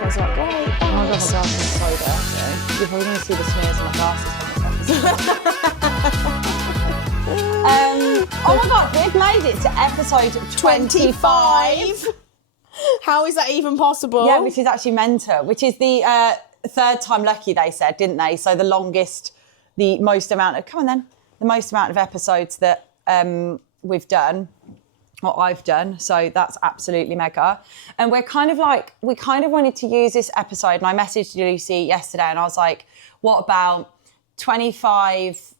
I was like, great, thanks. Oh my god, my glasses are so dirty. You're probably going to see the smears on my glasses from this episode. Oh my god, we've made it to episode 25. How is that even possible? Yeah, which is actually mental. Which is the third time lucky, they said, didn't they? So the most amount of episodes that we've done. What I've done, so that's absolutely mega. And we kind of wanted to use this episode, and I messaged Lucy yesterday and I was like, what about 25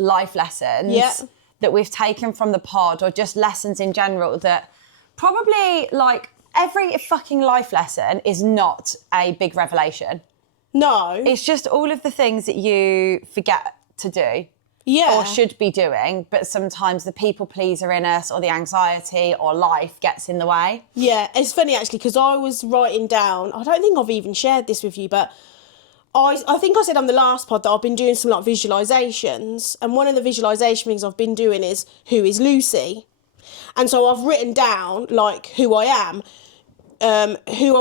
life lessons that we've taken from the pod, or just lessons in general, that probably, like, every fucking life lesson is not a big revelation. No. It's just all of the things that you forget to do. Yeah. Or should be doing, but sometimes the people pleaser in us, or the anxiety, or life gets in the way. Yeah, it's funny actually, because I was writing down, I don't think I've even shared this with you, but I think I said on the last pod that I've been doing some like visualisations, and one of the visualisation things I've been doing is, who is Lucy? And so I've written down like who I am, who I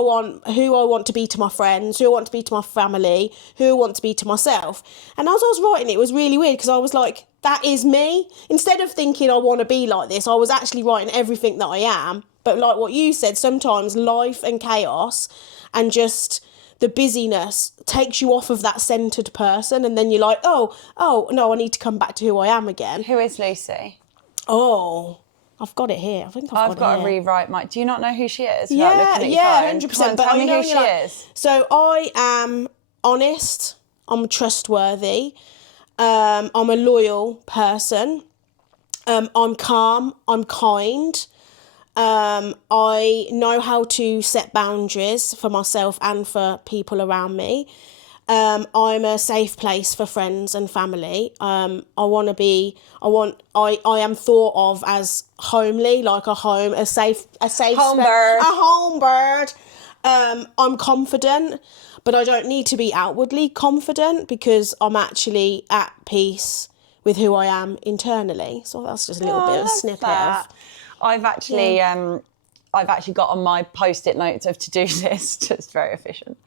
want to be to my friends, who I want to be to my family, who I want to be to myself. And as I was writing it was really weird, because I was like, that is me. Instead of thinking I want to be like this, I was actually writing everything that I am. But like what you said, sometimes life and chaos and just the busyness takes you off of that centred person, and then you're like, oh no, I need to come back to who I am again. Who is Lucy? Oh, I've got it here. I think I've got to rewrite my... Do you not know who she is? Yeah, 100%. But tell me who she is. So I am honest. I'm trustworthy. I'm a loyal person. I'm calm. I'm kind. I know how to set boundaries for myself and for people around me. I'm a safe place for friends and family. I am thought of as homely, like a home, a safe home bird. A home bird. I'm confident, but I don't need to be outwardly confident, because I'm actually at peace with who I am internally. So that's just a little bit of a snippet of... I've actually got on my post-it notes of to-do list, it's very efficient,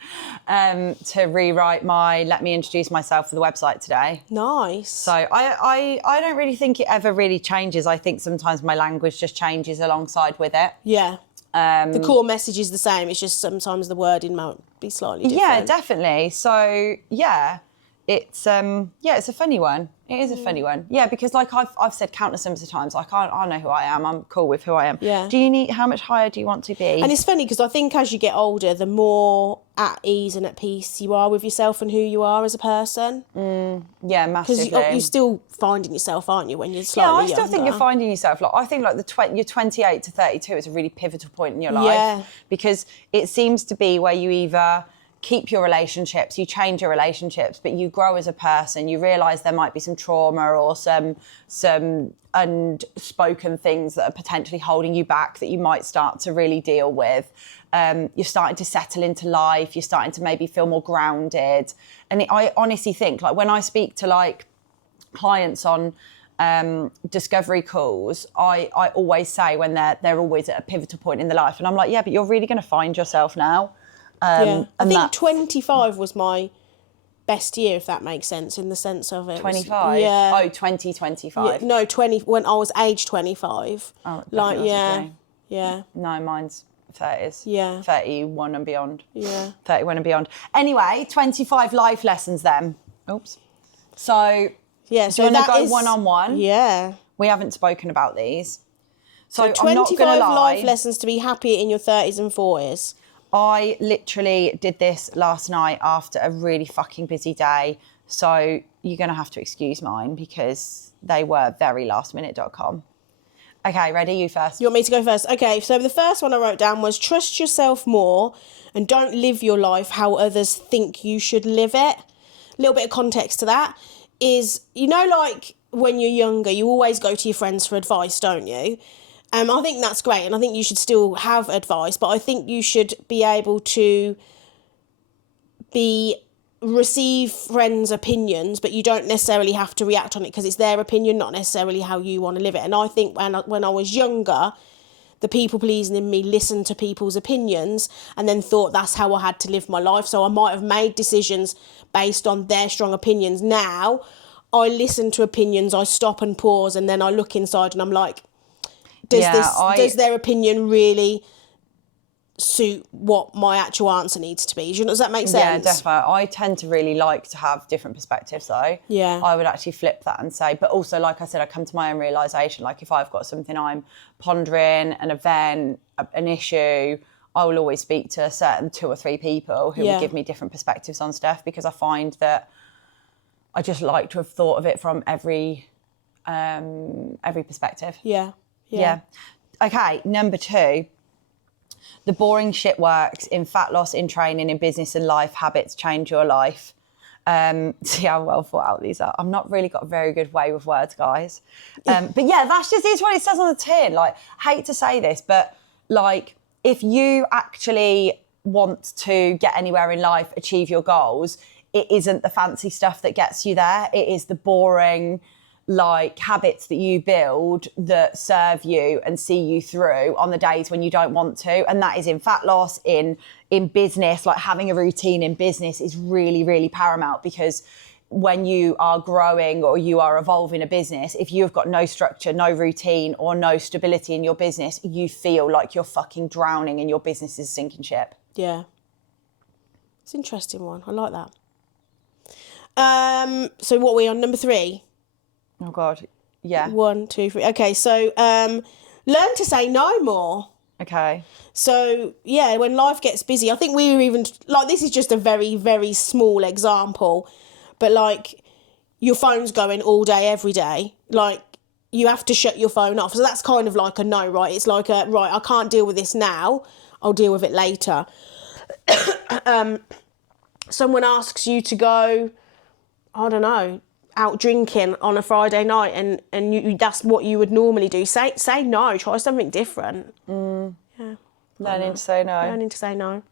to rewrite my let me introduce myself for the website today. Nice. So I don't really think it ever really changes. I think sometimes my language just changes alongside with it. Yeah. The core message is the same, it's just sometimes the wording might be slightly different. Yeah, definitely. So, yeah, it's a funny one. It is a funny one. Yeah, because like I've said countless numbers of times, like I know who I am. I'm cool with who I am. Yeah. How much higher do you want to be? And it's funny because I think as you get older, the more at ease and at peace you are with yourself and who you are as a person. Yeah, massively. Because you're still finding yourself, aren't you, when you're slightly younger? Yeah, I still think you're finding yourself. Like I think like you're 28 to 32 is a really pivotal point in your life. Because it seems to be where you either keep your relationships, you change your relationships, but you grow as a person. You realise there might be some trauma or some unspoken things that are potentially holding you back that you might start to really deal with. You're starting to settle into life. You're starting to maybe feel more grounded. And I honestly think, like when I speak to like clients on discovery calls, I always say when they're always at a pivotal point in their life, and I'm like, yeah, but you're really going to find yourself now. I think 25 was my best year, if that makes sense, in the sense of it. 25? Yeah. Oh, 2025. Yeah, no, 20, when I was age 25. Oh, like, yeah. Okay. Yeah. No, mine's 30s. Yeah. 31 and beyond. Yeah. 31 and beyond. Anyway, 25 life lessons then. Oops. So, yeah, so do you want to go one-on-one? Yeah. We haven't spoken about these. So 25 I'm not gonna lie, life lessons to be happy in your 30s and 40s. I literally did this last night after a really fucking busy day. So you're going to have to excuse mine because they were very lastminute.com. Okay, ready? You first. You want me to go first? Okay, so the first one I wrote down was trust yourself more and don't live your life how others think you should live it. A little bit of context to that is, you know, like when you're younger, you always go to your friends for advice, don't you? I think that's great, and I think you should still have advice, but I think you should be able to receive friends' opinions, but you don't necessarily have to react on it because it's their opinion, not necessarily how you want to live it. And I think when I was younger, the people pleasing in me listened to people's opinions and then thought that's how I had to live my life. So I might have made decisions based on their strong opinions. Now I listen to opinions, I stop and pause, and then I look inside and I'm like, does their opinion really suit what my actual answer needs to be? Does that make sense? Yeah, definitely. I tend to really like to have different perspectives though. Yeah. I would actually flip that and say, but also, like I said, I come to my own realisation. Like if I've got something I'm pondering, an event, an issue, I will always speak to a certain 2 or 3 people who will give me different perspectives on stuff, because I find that I just like to have thought of it from every perspective. Yeah. Okay, number 2. The boring shit works in fat loss, in training, in business and life. Habits change your life. See how well thought out these are. I've not really got a very good way with words, guys. But yeah, that's just it's what it says on the tin. Like, I hate to say this, but like, if you actually want to get anywhere in life, achieve your goals, it isn't the fancy stuff that gets you there. It is the boring, like, habits that you build that serve you and see you through on the days when you don't want to. And that is in fat loss, in business. Like, having a routine in business is really, really paramount, because when you are growing or you are evolving a business, if you've got no structure, no routine, or no stability in your business, you feel like you're fucking drowning and your business is sinking ship. Yeah. It's an interesting one. I like that. So what are we on, number 3? Oh God, yeah. 1, 2, 3. Okay, so learn to say no more. Okay. So yeah, when life gets busy, I think we were even like, this is just a very, very small example, but like, your phone's going all day, every day. Like, you have to shut your phone off. So that's kind of like a no, right? It's like a, right, I can't deal with this now. I'll deal with it later. Someone asks you to go, I don't know, out drinking on a Friday night, and you that's what you would normally do. Say no. Try something different. Yeah. Learning to say no. Learning to say no.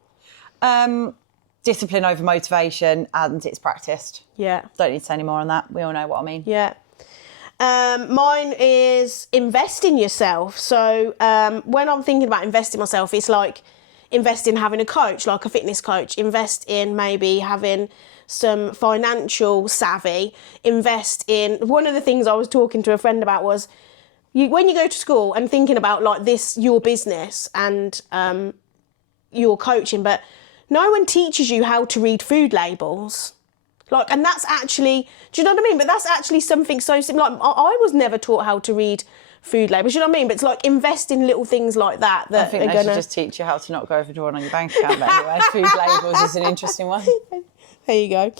Discipline over motivation, and it's practiced. Yeah. Don't need to say any more on that. We all know what I mean. Yeah. Mine is invest in yourself. So when I'm thinking about investing myself, it's like invest in having a coach, like a fitness coach. Invest in maybe having some financial savvy. Invest in, one of the things I was talking to a friend about was, when you go to school and thinking about like this, your business and your coaching, but no one teaches you how to read food labels. Like, and that's actually, do you know what I mean? But that's actually something so simple. Like, I was never taught how to read food labels, you know what I mean? But it's like, invest in little things like that. I think they should just teach you how to not go overdrawn on your bank account. But anyway, food labels is an interesting one. There you go.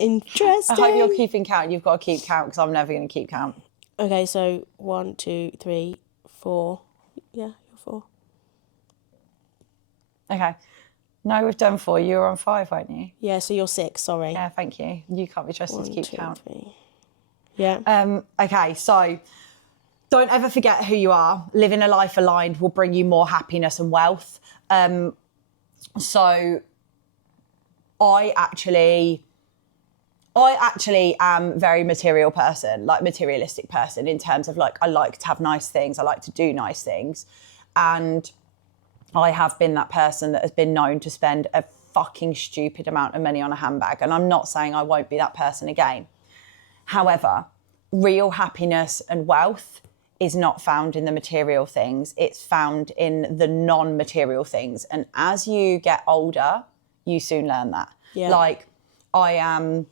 Interesting. I hope you're keeping count. You've got to keep count, because I'm never going to keep count. Okay, so 1, 2, 3, 4. Yeah, you're 4. Okay. No, we've done 4. You were on 5, weren't you? Yeah, so you're 6, sorry. Yeah, thank you. You can't be trusted to 1, keep 2, count. 3. Yeah. Okay, so don't ever forget who you are. Living a life aligned will bring you more happiness and wealth. So I actually am very material person, like materialistic person, in terms of like, I like to have nice things. I like to do nice things. And I have been that person that has been known to spend a fucking stupid amount of money on a handbag. And I'm not saying I won't be that person again. However, real happiness and wealth is not found in the material things. It's found in the non-material things. And as you get older, you soon learn that. Yeah. Like, I'm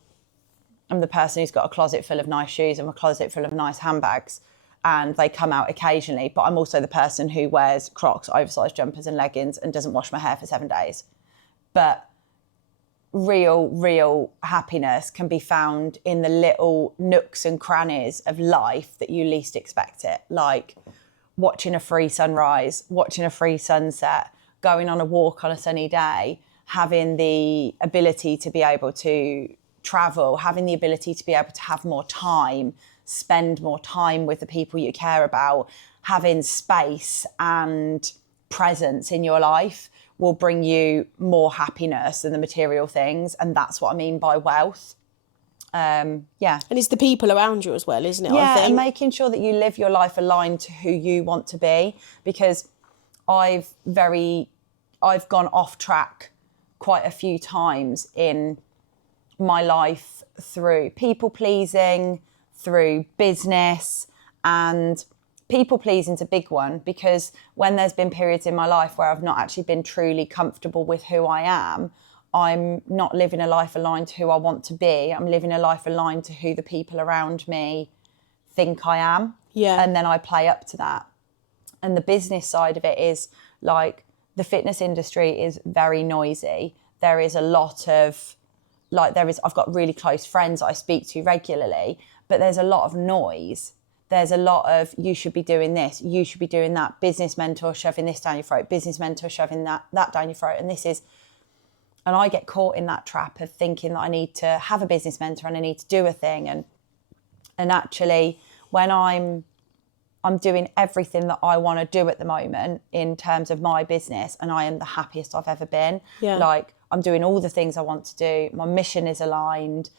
the person who's got a closet full of nice shoes and a closet full of nice handbags, and they come out occasionally. But I'm also the person who wears Crocs, oversized jumpers and leggings, and doesn't wash my hair for 7 days. But real happiness can be found in the little nooks and crannies of life that you least expect it. Like watching a free sunrise, watching a free sunset, going on a walk on a sunny day, having the ability to be able to travel, having the ability to be able to have more time, spend more time with the people you care about, having space and presence in your life will bring you more happiness than the material things. And that's what I mean by wealth. Yeah. And it's the people around you as well, isn't it? I Yeah, think. and making sure that you live your life aligned to who you want to be, because I've gone off track quite a few times in my life through people pleasing, through business, and people pleasing's a big one, because when there's been periods in my life where I've not actually been truly comfortable with who I am, I'm not living a life aligned to who I want to be. I'm living a life aligned to who the people around me think I am. Yeah. And then I play up to that. And the business side of it is like, the fitness industry is very noisy. There is a lot of, I've got really close friends that I speak to regularly, but there's a lot of noise. There's a lot of, you should be doing this, you should be doing that, business mentor shoving this down your throat, business mentor shoving that down your throat. And I get caught in that trap of thinking that I need to have a business mentor and I need to do a thing. And actually, when I'm doing everything that I want to do at the moment in terms of my business, and I am the happiest I've ever been. Yeah. Like, I'm doing all the things I want to do. My mission is aligned.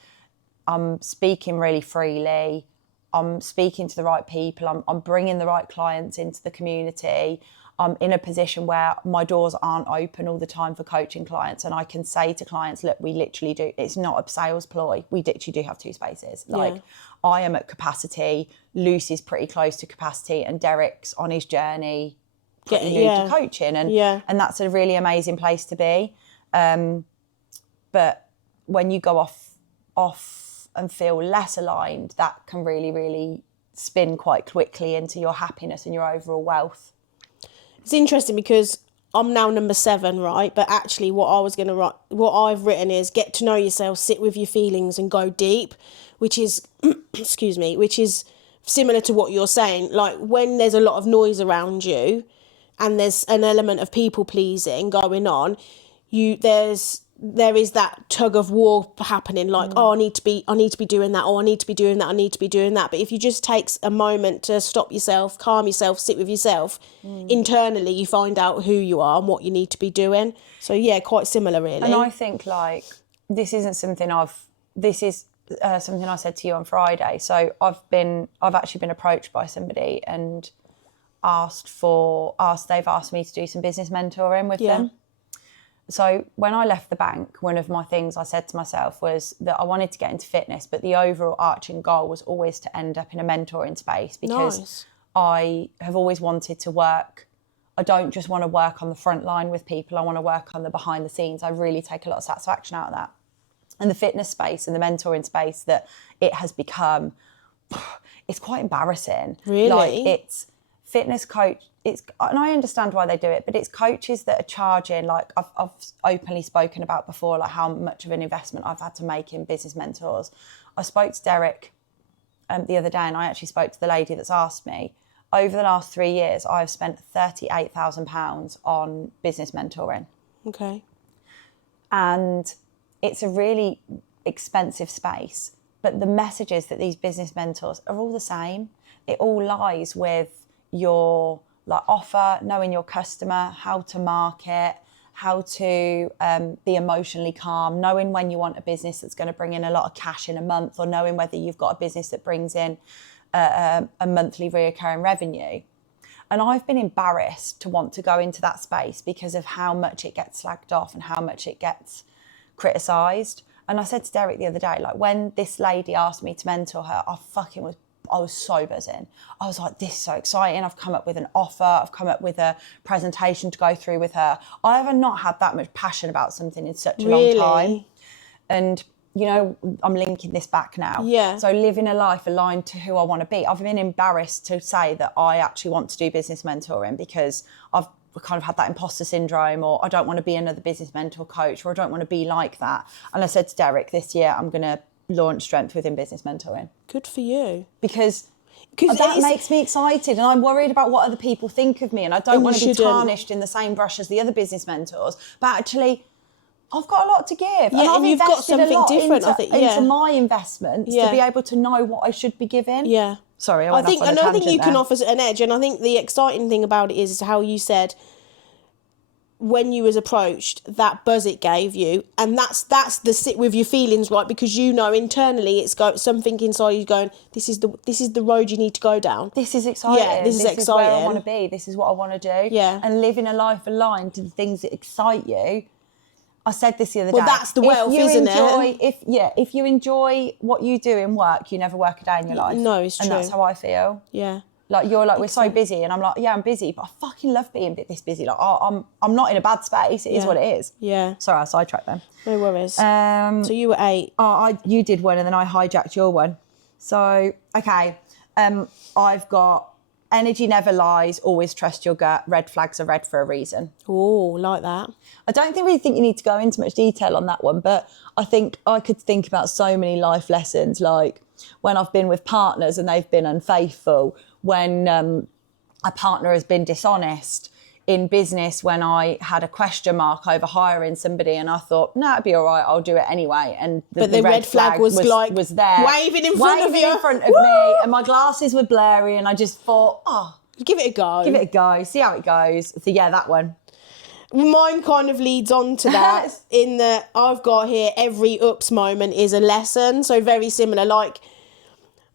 I'm speaking really freely. I'm speaking to the right people. I'm bringing the right clients into the community. I'm in a position where my doors aren't open all the time for coaching clients, and I can say to clients, look, we literally do, it's not a sales ploy. We literally do have 2 spaces. Like, I am at capacity, Lucy's pretty close to capacity, and Derek's on his journey pretty new to coaching. And that's a really amazing place to be. But when you go off and feel less aligned, that can really, really spin quite quickly into your happiness and your overall wealth. It's interesting because I'm now number 7, right? But actually what I've written is get to know yourself, sit with your feelings and go deep, which is, which is similar to what you're saying. Like, when there's a lot of noise around you and there's an element of people pleasing going on, there is that tug of war happening, like, oh, I need to be doing that, or I need to be doing that, I need to be doing that. But if you just take a moment to stop yourself, calm yourself, sit with yourself, internally you find out who you are and what you need to be doing. So yeah, quite similar really. And I think, like, this isn't something something I said to you on Friday. So I've actually been approached by somebody and they've asked me to do some business mentoring with them. So when I left the bank, one of my things I said to myself was that I wanted to get into fitness, but the overall arching goal was always to end up in a mentoring space, because I have always wanted to work. I don't just want to work on the front line with people. I want to work on the behind the scenes. I really take a lot of satisfaction out of that. And the fitness space and the mentoring space that it has become, it's quite embarrassing. Really? Like, it's fitness coach. And I understand why they do it, but it's coaches that are charging, like I've openly spoken about before, like how much of an investment I've had to make in business mentors. I spoke to Derek the other day, and I actually spoke to the lady that's asked me. Over the last 3 years, I've spent £38,000 on business mentoring. Okay. And it's a really expensive space, but the messages that these business mentors are all the same. It all lies with your offer, knowing your customer, how to market, how to be emotionally calm, knowing when you want a business that's going to bring in a lot of cash in a month, or knowing whether you've got a business that brings in a monthly reoccurring revenue. And I've been embarrassed to want to go into that space because of how much it gets slagged off and how much it gets criticised. And I said to Derek the other day, like, when this lady asked me to mentor her, I was so buzzing. I was like, this is so exciting. I've come up with an offer. I've come up with a presentation to go through with her. I have not had that much passion about something in such a long time. And, you know, I'm linking this back now. Yeah. So living a life aligned to who I want to be. I've been embarrassed to say that I actually want to do business mentoring, because I've kind of had that imposter syndrome, or I don't want to be another business mentor coach, or I don't want to be like that. And I said to Derek, this year I'm going to launch Strength Within Business Mentoring. Good for you. Because that makes me excited, and I'm worried about what other people think of me, and I don't want to be tarnished in the same brush as the other business mentors. But actually, I've got a lot to give, and I've you've got invested something a lot different, into, I think, into my investments to be able to know what I should be giving. Yeah. Sorry, I think you can offer an edge, and I think the exciting thing about it is how you said when you was approached, that buzz it gave you, and that's the sit with your feelings, right? Because you know internally it's got something inside you going, this is the road you need to go down. This is exciting. Yeah, this is where I exciting. want to be. This is what I want to do. Yeah. And living a life aligned to the things that excite you. I said this the other day. Well, that's the wealth, isn't it? If you enjoy what you do in work, you never work a day in your life. No, it's and true. that's how I feel. Yeah. Like you're like, we're so busy, and I'm like, yeah, I'm busy, but I fucking love being this busy. Like, I'm not in a bad space. It is what it is. Yeah. Sorry, I sidetracked them. No worries. So you were 8. You did one, and then I hijacked your one. So okay, I've got energy never lies. Always trust your gut. Red flags are red for a reason. Oh, like that. I don't really think you need to go into much detail on that one, but I think I could think about so many life lessons, like when I've been with partners and they've been unfaithful, when a partner has been dishonest, in business when I had a question mark over hiring somebody and I thought, no, it'd be all right, I'll do it anyway. And but the red flag was there. Waving in front of you. In front of me, and my glasses were blurry, and I just thought, give it a go. Give it a go, see how it goes. So yeah, that one. Mine kind of leads on to that in that I've got here, every ups moment is a lesson. So very similar. Like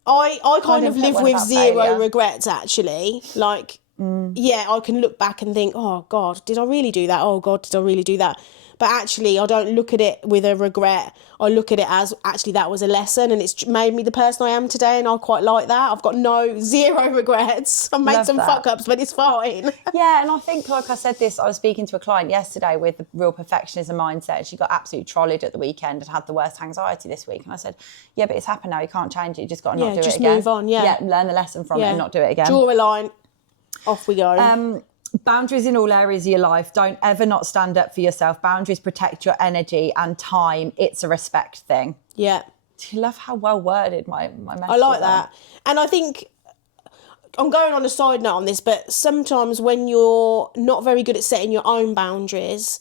I kind of live with zero regrets, actually. Like, yeah, I can look back and think, oh God, did I really do that? Oh God, did I really do that? But actually, I don't look at it with a regret. I look at it as, actually, that was a lesson, and it's made me the person I am today, and I quite like that. I've got zero regrets. I've made some fuck-ups, but it's fine. Yeah, and I think, like I said this, I was speaking to a client yesterday with the real perfectionism mindset, and she got absolutely trolleyed at the weekend and had the worst anxiety this week. And I said, yeah, but it's happened now. You can't change it. You just got to not do it again. Yeah, just move on, Yeah, learn the lesson from it and not do it again. Draw a line. Off we go. Boundaries in all areas of your life. Don't ever not stand up for yourself. Boundaries protect your energy and time. It's a respect thing. Yeah. Do you love how well worded my message I like that. And I think, I'm going on a side note on this, but sometimes when you're not very good at setting your own boundaries,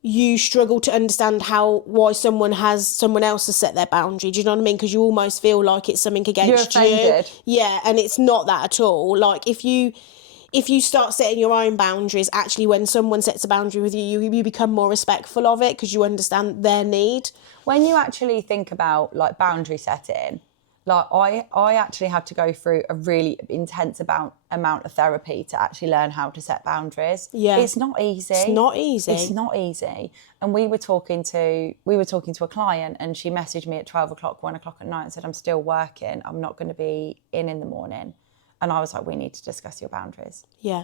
you struggle to understand why someone else has set their boundary. Do you know what I mean? Because you almost feel like it's something against you. You're offended. Yeah, and it's not that at all. Like if you start setting your own boundaries, actually when someone sets a boundary with you become more respectful of it because you understand their need. When you actually think about like boundary setting, like I actually had to go through a really intense amount of therapy to actually learn how to set boundaries. Yeah. It's not easy. It's not easy. It's not easy. And we were talking to a client, and she messaged me at 12 o'clock, 1 o'clock at night and said, I'm still working. I'm not going to be in the morning. And I was like, we need to discuss your boundaries. Yeah.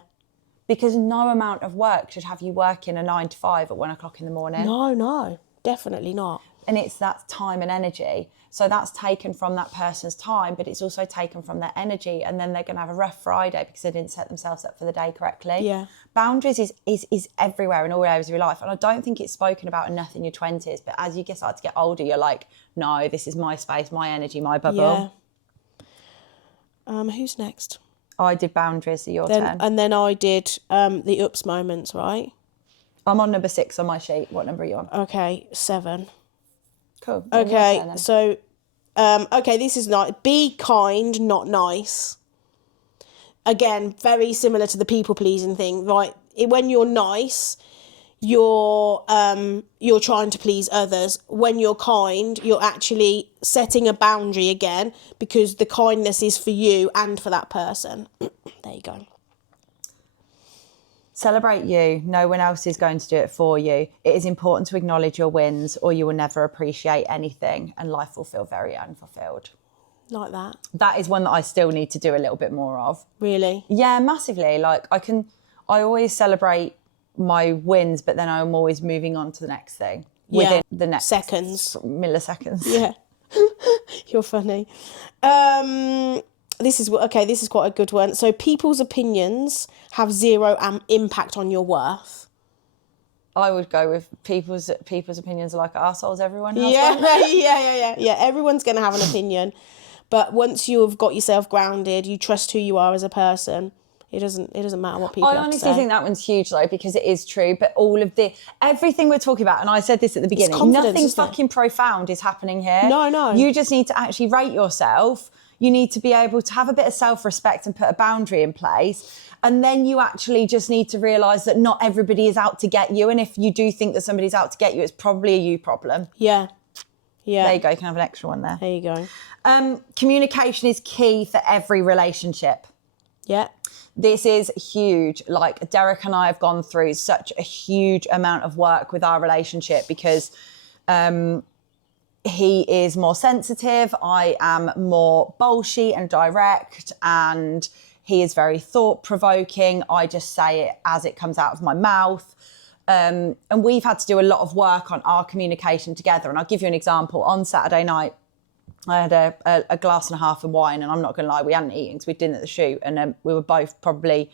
Because no amount of work should have you working a 9 to 5 at 1 o'clock in the morning. No, definitely not. And it's that time and energy. So that's taken from that person's time, but it's also taken from their energy. And then they're going to have a rough Friday because they didn't set themselves up for the day correctly. Yeah. Boundaries is everywhere in all areas of your life. And I don't think it's spoken about enough in your 20s. But as you start to get older, you're like, no, this is my space, my energy, my bubble. Yeah. Who's next? I did boundaries, so your turn. And then I did the ups moments, right? I'm on number 6 on my sheet. What number are you on? Okay, 7. Cool. Okay, so, this is not, be kind, not nice. Again, very similar to the people-pleasing thing, right? When you're nice, you're trying to please others. When you're kind, you're actually setting a boundary again because the kindness is for you and for that person. There you go. Celebrate you. No one else is going to do it for you. It is important to acknowledge your wins, or you will never appreciate anything and life will feel very unfulfilled. Like that. That is one that I still need to do a little bit more of. Really? Yeah, massively. Like I always celebrate my wins, but then I'm always moving on to the next thing within the next seconds, milliseconds. Yeah. You're funny. This is quite a good one. So people's opinions have zero impact on your worth. I would go with people's opinions are like arseholes. Everyone has one. Yeah. Everyone's going to have an opinion, but once you've got yourself grounded, you trust who you are as a person. It doesn't matter what people have to say. I honestly think that one's huge though, because it is true. But everything we're talking about, and I said this at the beginning, nothing fucking profound is happening here. No. You just need to actually rate yourself. You need to be able to have a bit of self-respect and put a boundary in place. And then you actually just need to realise that not everybody is out to get you. And if you do think that somebody's out to get you, it's probably a you problem. Yeah. Yeah. There you go. You can have an extra one there. There you go. Communication is key for every relationship. Yeah. This is huge. Like Derek and I have gone through such a huge amount of work with our relationship because he is more sensitive. I am more bolshy and direct, and he is very thought-provoking. I just say it as it comes out of my mouth. And we've had to do a lot of work on our communication together. And I'll give you an example. On Saturday night, I had a glass and a half of wine, and I'm not going to lie, we hadn't eaten because we didn't at the shoot. And we were both probably,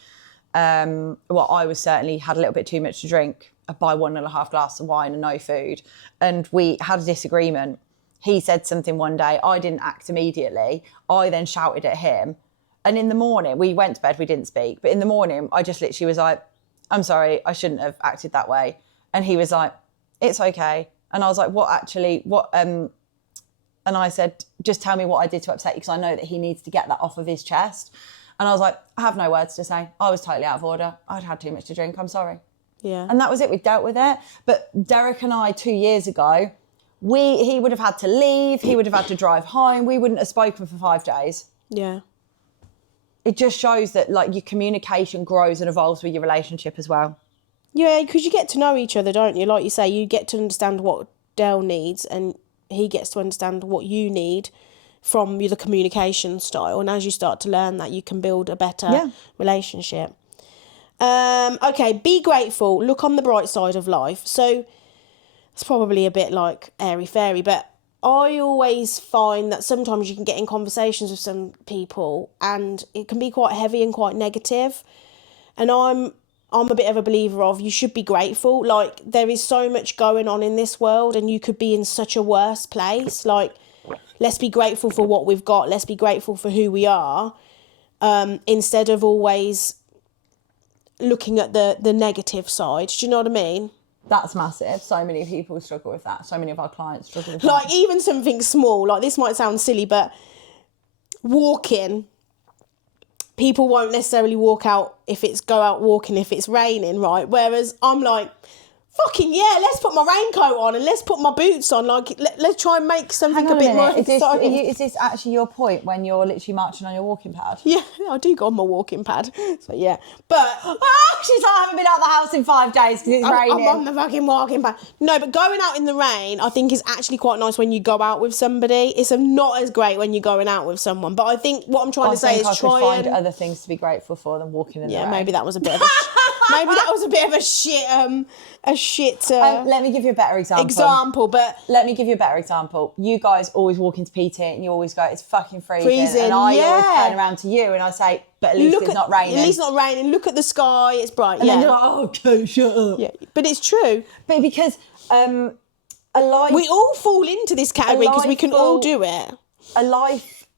I was certainly had a little bit too much to drink by 1.5 glasses of wine and no food. And we had a disagreement. He said something one day, I didn't act immediately. I then shouted at him. And in the morning, we went to bed, we didn't speak. But in the morning, I just literally was like, I'm sorry, I shouldn't have acted that way. And he was like, it's okay. And I was like, and I said, just tell me what I did to upset you, because I know that he needs to get that off of his chest. And I was like, I have no words to say. I was totally out of order. I'd had too much to drink. I'm sorry. Yeah. And that was it. We dealt with it. But Derek and I, 2 years ago, he would have had to leave. He would have had to drive home. We wouldn't have spoken for 5 days. Yeah. It just shows that like your communication grows and evolves with your relationship as well. Yeah, because you get to know each other, don't you? Like you say, you get to understand what Dale needs, and he gets to understand what you need from the communication style. And as you start to learn that, you can build a better relationship. Okay, be grateful. Look on the bright side of life. So it's probably a bit like airy-fairy, but I always find that sometimes you can get in conversations with some people and it can be quite heavy and quite negative. And I'm a bit of a believer of you should be grateful. Like, there is so much going on in this world and you could be in such a worse place. Like, let's be grateful for what we've got. Let's be grateful for who we are, instead of always looking at the negative side. Do you know what I mean? That's massive. So many people struggle with that. So many of our clients struggle with Like, that. even something small, like this might sound silly, but walking, people won't necessarily go out walking if it's raining, right? Whereas I'm like, fucking yeah, let's put my raincoat on and let's put my boots on. Like, let's try and make something a bit more exciting. Is this actually your point when you're literally marching on your walking pad? Yeah, I do go on my walking pad. So yeah, but she's like, I haven't been out of the house in 5 days because it's raining. I'm on the fucking walking pad. No, but going out in the rain, I think, is actually quite nice when you go out with somebody. It's not as great when you're going out with someone. But I think what I'm trying to say is I try could find and other things to be grateful for than walking in the rain. Yeah, maybe that was a bit of a shit. Let me give you a better example. But let me give you a better example. You guys always walk into PT and you always go, it's fucking freezing. And I always turn around to you and I say, but at least it's not raining. At least it's not raining. Look at the sky. It's bright. And then you're like, oh, okay, shut up. Yeah, but it's true. But because a life... We all fall into this category because we can all do it. A life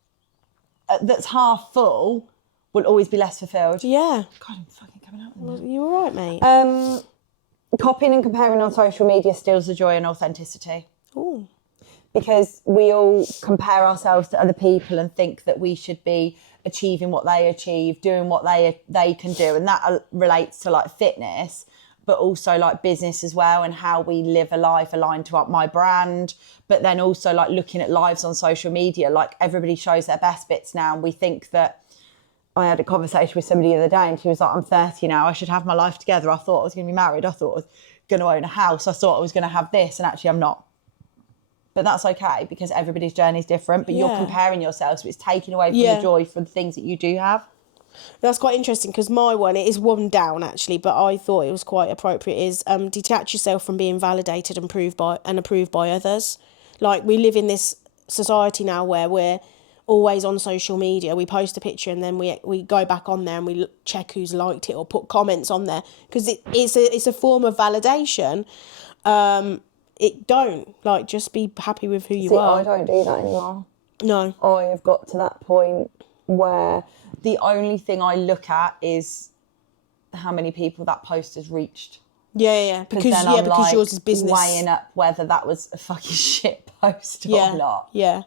that's half full will always be less fulfilled. Yeah. God, I'm fucking coming out. You're all right, mate. Copying and comparing on social media steals the joy and authenticity. Ooh. Because we all compare ourselves to other people and think that we should be achieving what they achieve, doing what they can do. And that relates to like fitness, but also like business as well, and how we live a life aligned to my brand. But then also like looking at lives on social media, like everybody shows their best bits now. And we think that, I had a conversation with somebody the other day and she was like, I'm 30 now, I should have my life together. I thought I was going to be married. I thought I was going to own a house. I thought I was going to have this, and actually I'm not. But that's okay because everybody's journey is different, but you're comparing yourself, so it's taking away from the joy from the things that you do have. That's quite interesting because my one, it is one down actually, but I thought it was quite appropriate, is detach yourself from being validated and approved by others. Like, we live in this society now where we're always on social media. We post a picture and then we go back on there and we check who's liked it or put comments on there because it's a form of validation. Just be happy with who you are. I don't do that anymore. No. I have got to that point where the only thing I look at is how many people that post has reached. Yeah. Because yours is business. Weighing up whether that was a fucking shit post or not. Yeah.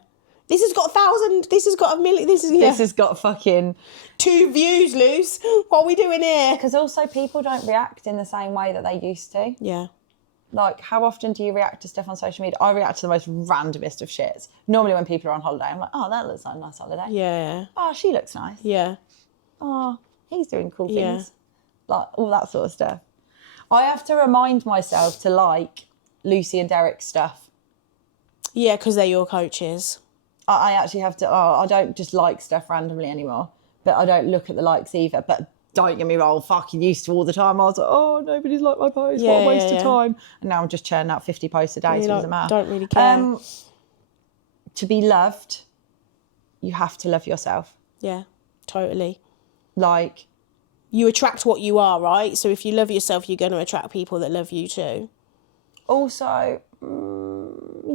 This has got 1,000. This has got 1,000,000. This has got fucking 2 views, Luce. What are we doing here? Because also people don't react in the same way that they used to. Yeah. Like, how often do you react to stuff on social media? I react to the most randomest of shits. Normally when people are on holiday, I'm like, oh, that looks like a nice holiday. Yeah. Oh, she looks nice. Yeah. Oh, he's doing cool Yeah. things. Like, all that sort of stuff. I have to remind myself to like Lucy and Derek's stuff. Yeah, because they're your coaches. I actually have to, I don't just like stuff randomly anymore, but I don't look at the likes either. But don't get me wrong, fucking used to all the time. I was like, oh, nobody's liked my post. What a waste of time. And now I'm just churning out 50 posts a day, so it doesn't matter. Don't really care. To be loved, you have to love yourself. Yeah, totally. Like, you attract what you are, right? So if you love yourself, you're going to attract people that love you too. also,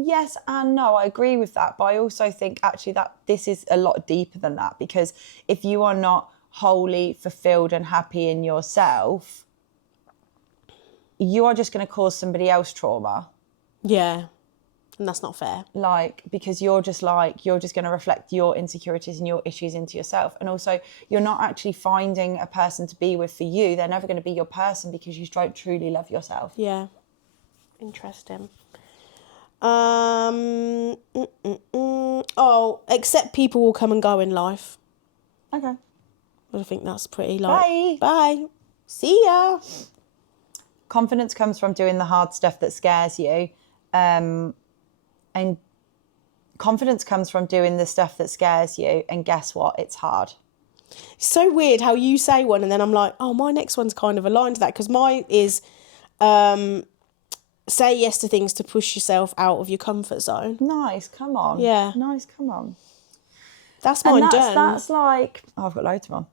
yes and no, I agree with that. But I also think actually that this is a lot deeper than that, because if you are not wholly fulfilled and happy in yourself, you are just going to cause somebody else trauma. Yeah. And that's not fair. Like, because you're just going to reflect your insecurities and your issues into yourself. And also, you're not actually finding a person to be with for you. They're never going to be your person because you don't truly love yourself. Yeah. Interesting. Except people will come and go in life. Okay. I think that's pretty like... Bye. Bye. See ya. Confidence comes from doing the hard stuff that scares you. And confidence comes from doing the stuff that scares you. And guess what? It's hard. It's so weird how you say one and then I'm like, oh, my next one's kind of aligned to that, because mine is say yes to things to push yourself out of your comfort zone. Nice, come on. Yeah. Nice, come on. That's mine done. That's like, oh, I've got loads of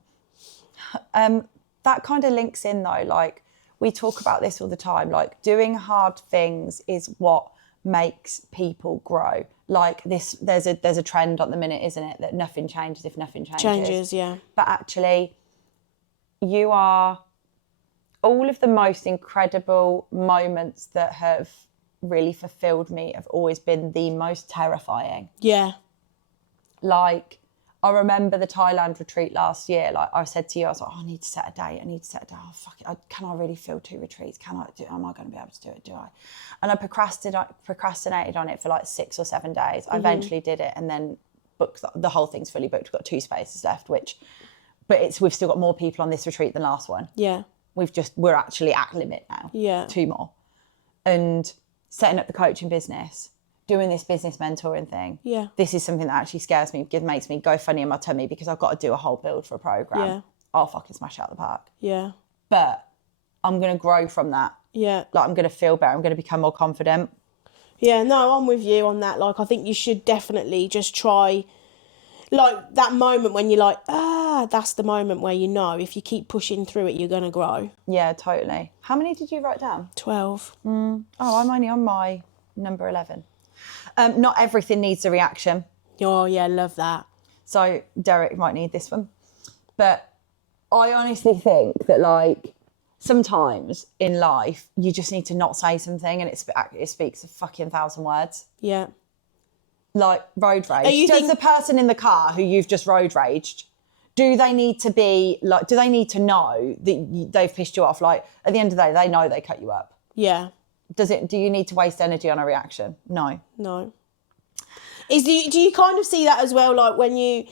them. That kind of links in though, like we talk about this all the time, like doing hard things is what makes people grow. Like this, there's a trend at the minute, isn't it, that nothing changes if nothing changes. Changes, yeah. But actually, you are all of the most incredible moments that have really fulfilled me have always been the most terrifying. Yeah. Like, I remember the Thailand retreat last year. Like I said to you, I was like, oh, I need to set a date. Oh, fuck it. Can I really fill 2 retreats? Am I going to be able to do it? Do I? And I procrastinated on it for like 6 or 7 days. I eventually did it and then booked. The whole thing's fully booked. We've got 2 spaces left, but we've still got more people on this retreat than last one. Yeah. We're actually at limit now. Yeah. 2 more. And setting up the coaching business, doing this business mentoring thing. Yeah. This is something that actually scares me. It makes me go funny in my tummy because I've got to do a whole build for a program. Yeah. I'll fucking smash out the park. Yeah. But I'm going to grow from that. Yeah. Like, I'm going to feel better. I'm going to become more confident. Yeah, no, I'm with you on that. Like, I think you should definitely just try, like, that moment when you're like, that's the moment where you know if you keep pushing through it, you're going to grow. Yeah, totally. How many did you write down? 12. Oh, I'm only on my number 11. Not everything needs a reaction. Oh, yeah, love that. So Derek might need this one. But I honestly think that, like, sometimes in life, you just need to not say something and it speaks a fucking 1,000 words. Yeah. Like, road rage. Does the person in the car who you've just road raged, do they need to know that they've pissed you off? Like, at the end of the day, they know they cut you up. Yeah. Do you need to waste energy on a reaction? No. No. Do you kind of see that as well, like when you...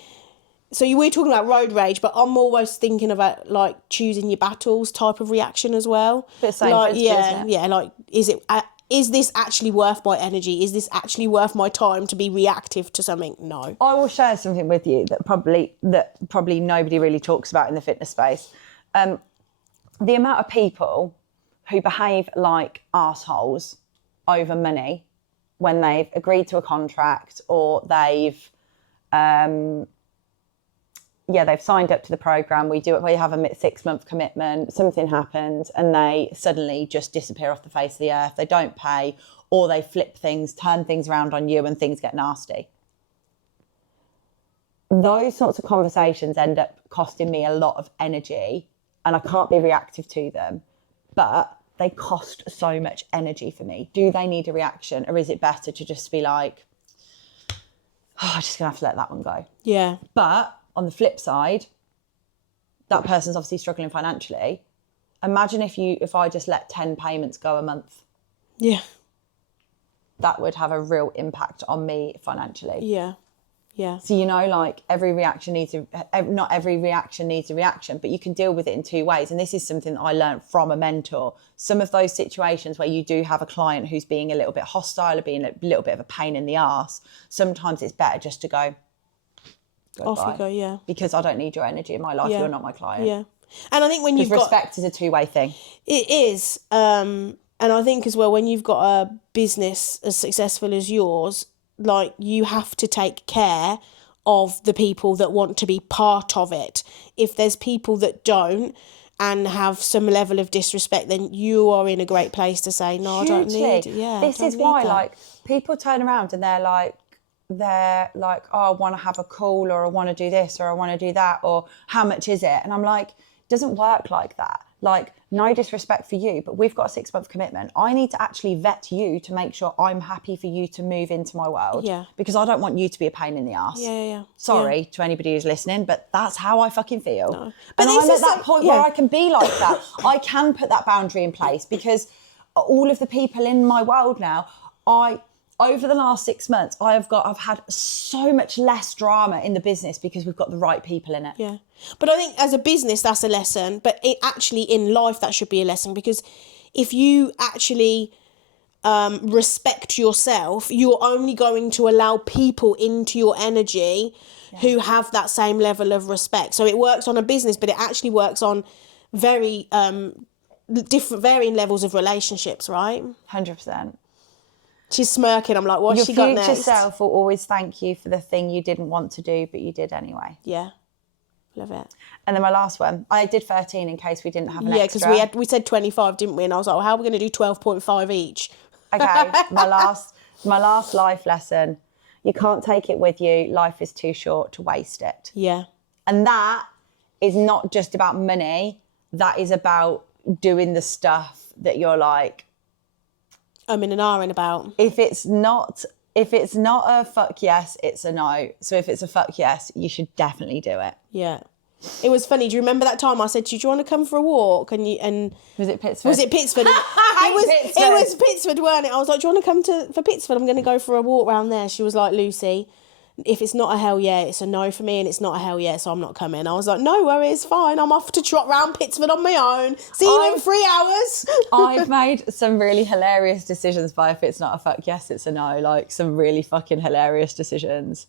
So you were talking about road rage, but I'm always thinking about, like, choosing your battles type of reaction as well. Bit same like, principle, yeah, isn't it? yeah, like, is this actually worth my energy? Is this actually worth my time to be reactive to something? No. I will share something with you that probably nobody really talks about in the fitness space. The amount of people who behave like arseholes over money when they've agreed to a contract or they've signed up to the program. We have a 6-month commitment, something happens and they suddenly just disappear off the face of the earth. They don't pay, or they flip things, turn things around on you and things get nasty. Those sorts of conversations end up costing me a lot of energy and I can't be reactive to them, but they cost so much energy for me. Do they need a reaction, or is it better to just be like, oh, I'm just going to have to let that one go. Yeah. But on the flip side, that person's obviously struggling financially. Imagine if I just let 10 payments go a month. Yeah. That would have a real impact on me financially. Yeah. Yeah. So, like every reaction not every reaction needs a reaction, but you can deal with it in two ways. And this is something that I learned from a mentor. Some of those situations where you do have a client who's being a little bit hostile or being a little bit of a pain in the arse, sometimes it's better just to go, off you go, yeah. Because I don't need your energy in my life. Yeah. You're not my client. Yeah. And I think when you've got... respect is a two-way thing. It is. And I think as well, when you've got a business as successful as yours, like, you have to take care of the people that want to be part of it. If there's people that don't and have some level of disrespect, then you are in a great place to say, no, Hugely. I don't need it. Yeah, this is why, like, people turn around and they're like, oh, I want to have a call, or I want to do this, or I want to do that, or how much is it? And I'm like, it doesn't work like that. Like, no disrespect for you, but we've got a 6-month commitment. I need to actually vet you to make sure I'm happy for you to move into my world. Yeah. Because I don't want you to be a pain in the ass. Yeah. Sorry to anybody who's listening, but that's how I fucking feel. No. But And I'm at that point where I can be like that. I can put that boundary in place, because all of the people in my world now, over the last 6 months, I've had so much less drama in the business because we've got the right people in it. Yeah. But I think as a business, that's a lesson. But actually in life, that should be a lesson, because if you actually respect yourself, you're only going to allow people into your energy who have that same level of respect. So it works on a business, but it actually works on very different, varying levels of relationships, right? 100%. She's smirking. I'm like, what's she got next? Your future self will always thank you for the thing you didn't want to do, but you did anyway. Yeah. Love it. And then my last one, I did 13 in case we didn't have an extra. Yeah, because we said 25, didn't we? And I was like, well, how are we going to do 12.5 each? Okay, my last life lesson. You can't take it with you. Life is too short to waste it. Yeah. And that is not just about money. That is about doing the stuff that you're like, I'm in an hour about. If it's not a fuck yes, it's a no. So if it's a fuck yes, you should definitely do it. Yeah. It was funny. Do you remember that time I said to you, do you want to come for a walk? And was it Pittsford? Was it Pittsford? It was Pittsford, weren't it? I was like, do you want to come for Pittsford? I'm going to go for a walk round there. She was like, Lucy, if it's not a hell yeah, it's a no for me, and it's not a hell yeah, so I'm not coming. I was like, no worries, fine. I'm off to trot round Pittsford on my own. See you in 3 hours. I've made some really hilarious decisions by if it's not a fuck yes, it's a no. Like, some really fucking hilarious decisions.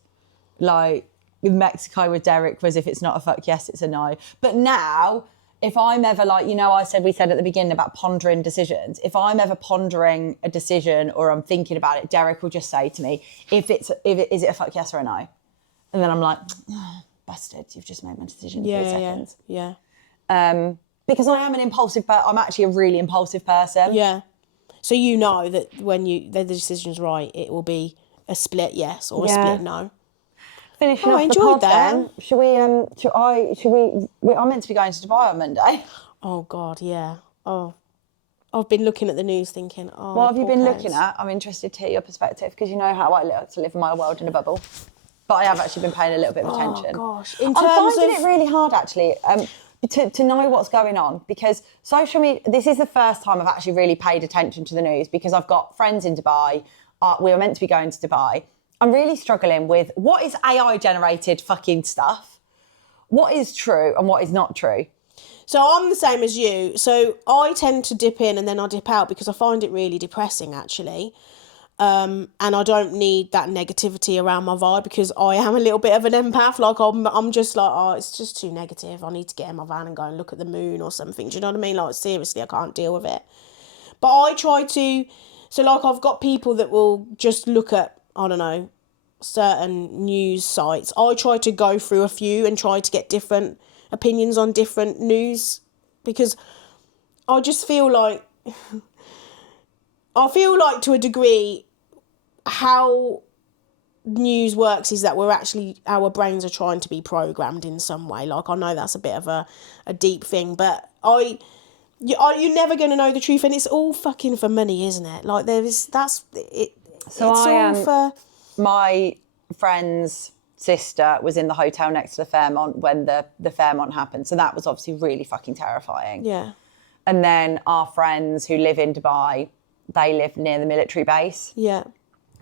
Like, with Mexico with Derek was if it's not a fuck yes, it's a no. But now, if I'm ever like, we said at the beginning about pondering decisions. If I'm ever pondering a decision or I'm thinking about it, Derek will just say to me, is it a fuck yes or a no? And then I'm like, oh, busted, you've just made my decision in 3 seconds. Yeah. Because I am I'm actually a really impulsive person. Yeah. So you know that when the decision's right, it will be a split yes or a split no. Finishing off the pod then. Should we? I'm meant to be going to Dubai on Monday. Oh God, yeah. Oh, I've been looking at the news, thinking, oh. What have you been looking at? I'm interested to hear your perspective, because you know how I like to live my world in a bubble. But I have actually been paying a little bit of attention. Oh gosh, I'm finding it really hard actually to know what's going on, because social media. This is the first time I've actually really paid attention to the news, because I've got friends in Dubai. We were meant to be going to Dubai. I'm really struggling with what is AI generated fucking stuff, what is true and what is not true. So I'm the same as you. So I tend to dip in and then I dip out, because I find it really depressing actually. And I don't need that negativity around my vibe, because I am a little bit of an empath. Like I'm just like, oh, it's just too negative. I need to get in my van and go and look at the moon or something. Do you know what I mean? Like, seriously, I can't deal with it. But I try to, so like I've got people that will just look at, I don't know, certain news sites. I try to go through a few and try to get different opinions on different news, because I just feel like to a degree how news works is that our brains are trying to be programmed in some way. Like, I know that's a bit of a deep thing, but you're never going to know the truth, and it's all fucking for money, isn't it? Like, my friend's sister was in the hotel next to the Fairmont when the Fairmont happened. So that was obviously really fucking terrifying. Yeah. And then our friends who live in Dubai, they live near the military base. Yeah.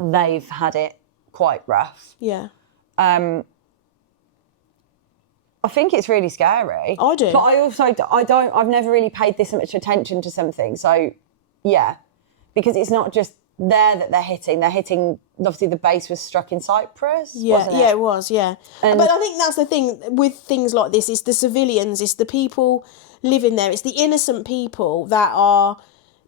They've had it quite rough. Yeah. I think it's really scary. I do. But I've never really paid this much attention to something. So, yeah. Because it's not just there that they're hitting. They're hitting, obviously the base was struck in Cyprus, wasn't it? Yeah, it was, yeah. And- but I think that's the thing with things like this, it's the civilians, it's the people living there, it's the innocent people that are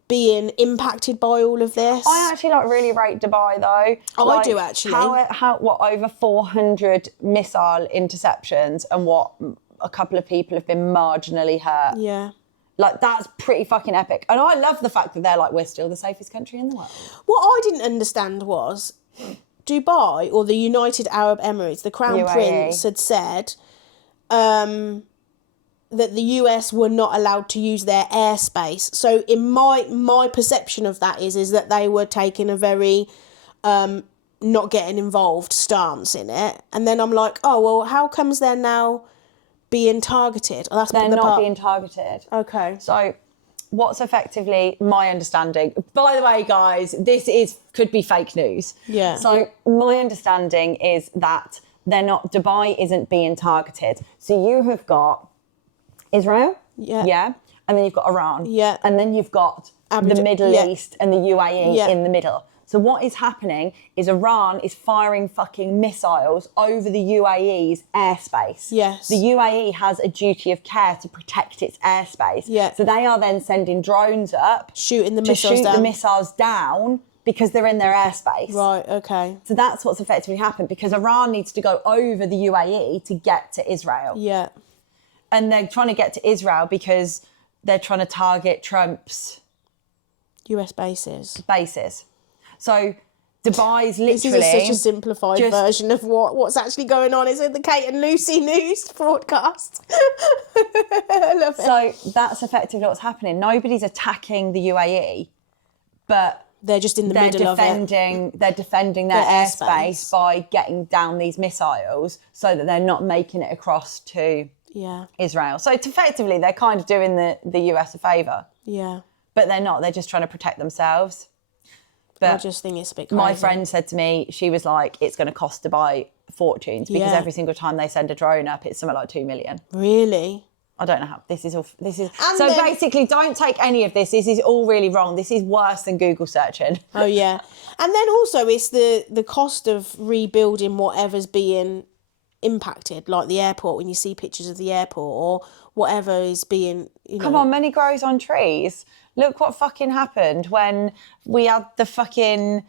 being impacted by all of this. I actually really rate Dubai though. I do actually. What over 400 missile interceptions and what a couple of people have been marginally hurt. Yeah. Like that's pretty fucking epic. And I love the fact that they're like, we're still the safest country in the world. What I didn't understand was Dubai or the United Arab Emirates, the Crown UAE. Prince had said that the US were not allowed to use their airspace. So in my perception of that is that they were taking a very not getting involved stance in it. And then I'm like, oh, well, how comes they're now being targeted? Oh, that's They're the not part. being targeted. Okay. So what's effectively my understanding, by the way, guys, could be fake news. Yeah. So my understanding is that Dubai isn't being targeted. So you have got Israel. Yeah. Yeah. And then you've got Iran. Yeah. And then you've got Abu the Dhabi, Middle yeah. East and the UAE Yeah. in the middle. So what is happening is Iran is firing fucking missiles over the UAE's airspace. Yes. The UAE has a duty of care to protect its airspace. Yeah. So they are then sending drones up Shooting the to missiles shoot down. the missiles down because they're in their airspace. Right, okay. So that's what's effectively happened because Iran needs to go over the UAE to get to Israel. Yeah. And they're trying to get to Israel because they're trying to target Trump's US bases. bases. So Dubai's This literally... is such a simplified just- version of what's actually going on. Is it the Kate and Lucy news broadcast? I love it. So that's effectively what's happening. Nobody's attacking the UAE, but They're just in the middle of it. they're defending their Their airspace airspace. by getting down these missiles so that they're not making it across to Yeah, Israel. So it's effectively, they're kind of doing the US a favour, yeah. but they're not. They're just trying to protect themselves. But I just think it's a bit crazy. my friend said to me, she was like, it's going to cost Dubai fortunes because Yeah. every single time they send a drone up, it's something like 2 million. Really? I don't know how this is. And So then- basically, don't take any of this. This is all really wrong. This is worse than Google searching. Oh, yeah. And then also it's the cost of rebuilding whatever's being impacted, like the airport, when you see pictures of the airport or whatever is being, Come on, money grows on trees. Look what fucking happened when we had the fucking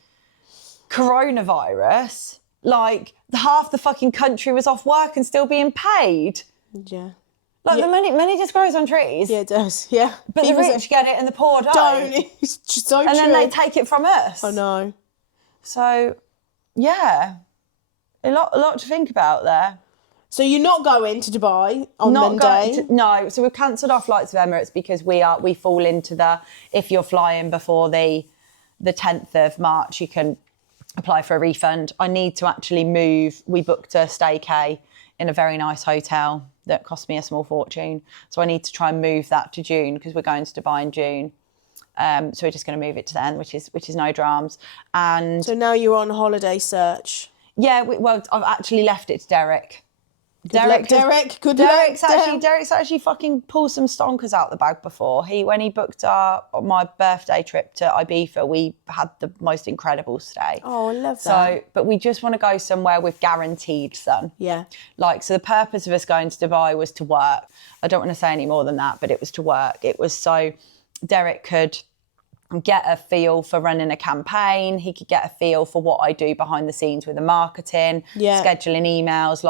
coronavirus. Like, half the fucking country was off work and still being paid. Yeah. Like, Yeah. the money just grows on trees. Yeah, it does. Yeah. But the rich get it and the poor don't. don't. It's just so And true. then they take it from us. I know. So, yeah. A lot to think about there. So you're not going to Dubai on Monday? No, so we've cancelled our flights to Emirates because we fall into if you're flying before the 10th of March, you can apply for a refund. I need to actually move. We booked a staycay in a very nice hotel that cost me a small fortune. So I need to try and move that to June because we're going to Dubai in June. So we're just going to move it to then, which is no dramas. And So now you're on holiday search. yeah, I've actually left it to Derek. Derek, good luck. Derek's actually fucking pulled some stonkers out the bag before. When he booked my birthday trip to Ibiza, we had the most incredible stay. Oh, I love that. So, but we just want to go somewhere with guaranteed sun. Yeah. So the purpose of us going to Dubai was to work. I don't want to say any more than that, but it was to work. It was so Derek could get a feel for running a campaign. He could get a feel for what I do behind the scenes with the marketing, scheduling emails,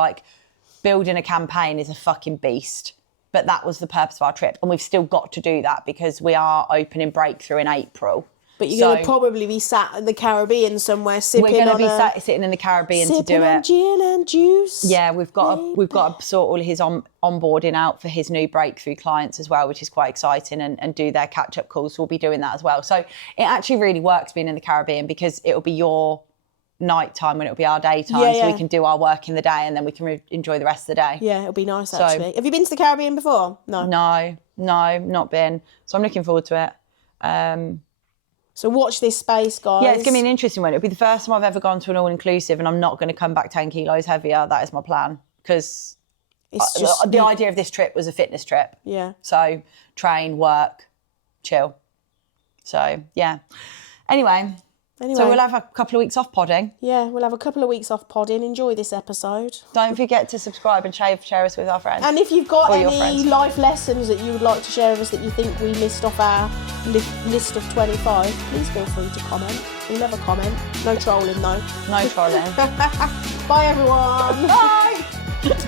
building a campaign is a fucking beast. But that was the purpose of our trip. And we've still got to do that because we are opening Breakthrough in April. But you're going to probably be sat in the Caribbean somewhere sipping on We're going to be sitting in the Caribbean to do sipping on it. gin and juice. Yeah, we've got to sort all his onboarding out for his new Breakthrough clients as well, which is quite exciting, and do their catch-up calls. So we'll be doing that as well. So it actually really works being in the Caribbean because it'll be your night time when it'll be our daytime, Yeah, so yeah. we can do our work in the day and then we can enjoy the rest of the day. Yeah, it'll be nice actually. Have you been to the Caribbean before? No. No, not been. So I'm looking forward to it. So watch this space, guys. Yeah, it's going to be an interesting one. It'll be the first time I've ever gone to an all-inclusive, and I'm not going to come back 10 kilos heavier. That is my plan, because It's just the idea of this trip was a fitness trip. Yeah. So train, work, chill. So, yeah. Anyway, so we'll have a couple of weeks off podding. Yeah, we'll have a couple of weeks off podding. Enjoy this episode. Don't forget to subscribe and share us with our friends. And if you've got Or your any friends. life lessons that you would like to share with us that you think we missed off our list of 25, please feel free to comment. We'll never comment. No trolling though. No trolling. Bye everyone. Bye.